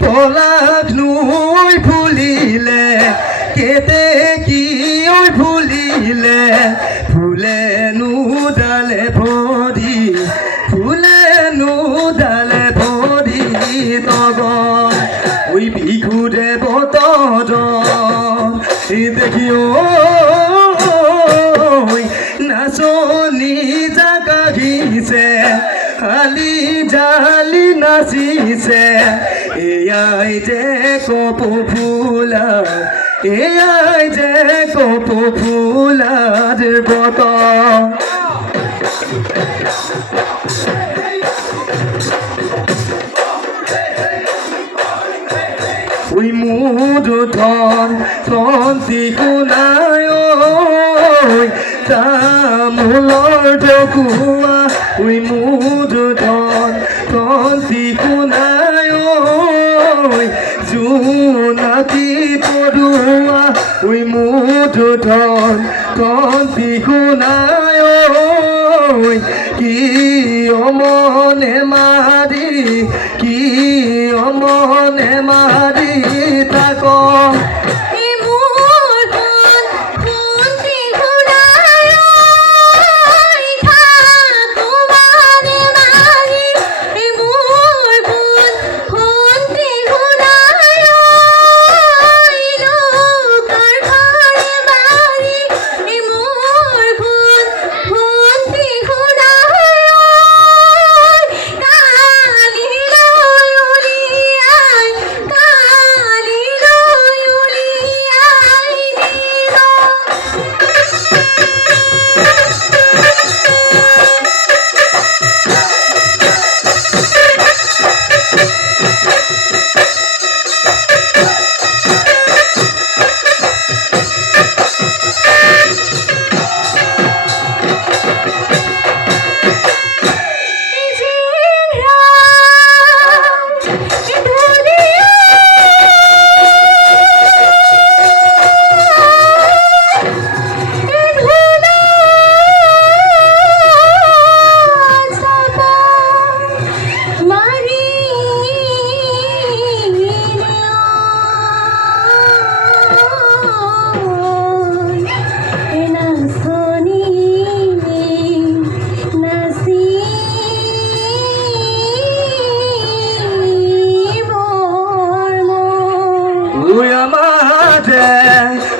পলাক নই ফুলিলে কেতে কি ওই ফুলিলে ফুলে নুডালে ভরি ফুলে নুডালে ভরি তগন ওই ভিখুরে বতর দেখিও নাচনি জাগা ঘিছে খালি জালি নাচিছে এয়াই যে কপৌ ফুলা এয়াই যে কপৌ ফুলার বতর ওই মুদু ধন তন্তি শুনায় তামোলৰ ঢকুৱা ওই মুদু ধন তন্তি শুনায় জোনাকী পৰুৱা ওই মুদু ধন তন্তি শুনায় কি অমনে মাৰি কি অমনে মাৰি তাক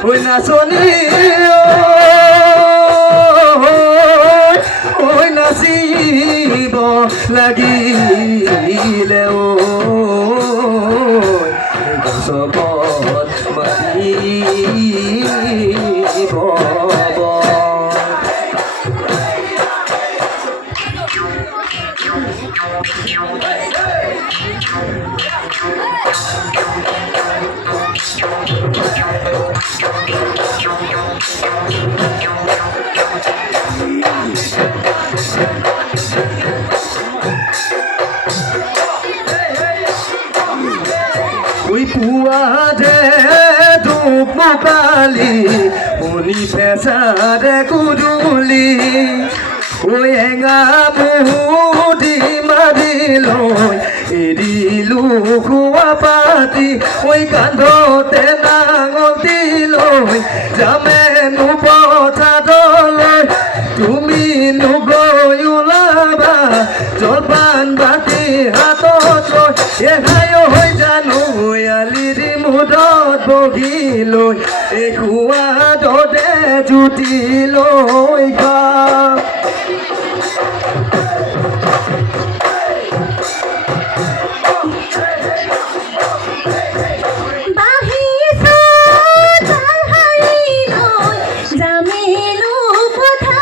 ওই নাচনি ওই নাচিব লাগিলে গছপত মাতিব ওই পুয়ারে ধূপ মুকালি উনি পেশারে কুরুলি ওই এঙা মুহুদি মারিল এরিলু খুয়া পাতি ওই কান্ধতে নাঙল দিল যামে নু পথাৰলৈ তুমি নগৈ ওলাবা জলপান বাতি হাতত লৈ এহাই হৈ জানো আলিৰ মুদত বহি লৈ এই খোৱাদতে জুতি লৈ খা বাহিছো জাল হাৰি লৈ যামেনো পথাৰ